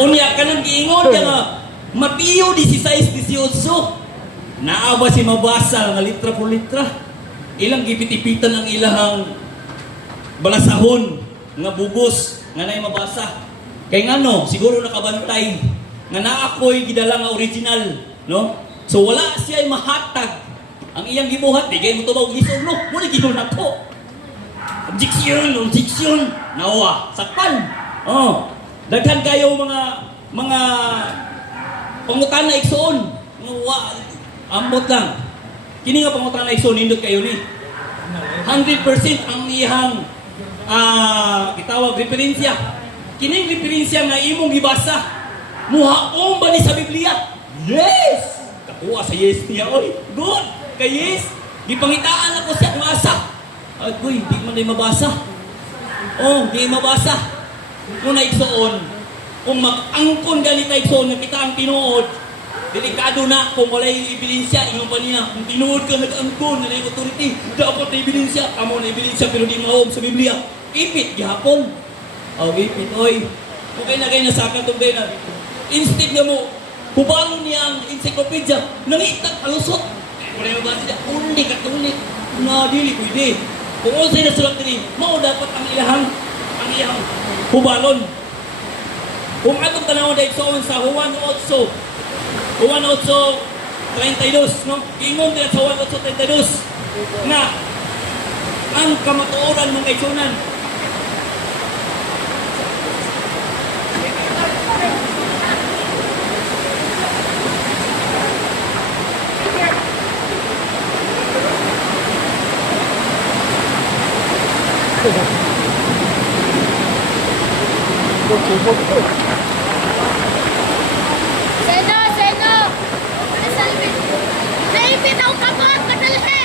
Unya ka nang giingon ka nga, Mateo 16:18. Naawa si mabasa nga litra por litra. Ilang gipitipitan ang ilahang balasahon nga bugos nga nay mabasa. Kay ngano, siguro nakabantay nga naakoy gidala nga original, no? So wala siya mahatag ang iyang gibuhat, digay mo tubaw gisog no, mo ni ginon nako. Objection, nawa, sakpan. Oh, daghan kayo mga pangutana igsoon. Nga ambot lang. Kini nga pangutana igsoon nindot kayo ni. 100% ang iyang gitawag referensya. Kining referensya nga imong gibasa. Muhaon ba ni sa Biblia? Yes! Kakuha sa yes niya, oy. Good! Kay yes! Gipangitaan ako siya kung asa. Agoy, di man na mabasa. Oh, di mabasa. Kung naigsoon, kung mag-angkon galit na igsoon, nga kita ang tinuod, delikado na kung wala'y ebidensya, ingon pa niya, kung tinuod ka nag-angkon, na yung authority, dapat na ebidensya, kamo na ebidensya, pero di mahom sa Biblia. Ipit, gihapon. Oh, ipit, oy. Okay na kayo nasaka itong na. Instead nga mo, hubalon niya ang encyclopedia, nangitag, alusot. Kung na yung mabasa niya, ulit at ulit. Na, dili, pwede. Kung unsay na sulat diri, mao dapat ang iyang hubalon. Kung atong tanawon dahil sa Juan 8:32, no? Ingon din sa Juan 8:32 na ang kamatuoran ng kaigsunan. Seno! Naipit ako kapag kadalhin!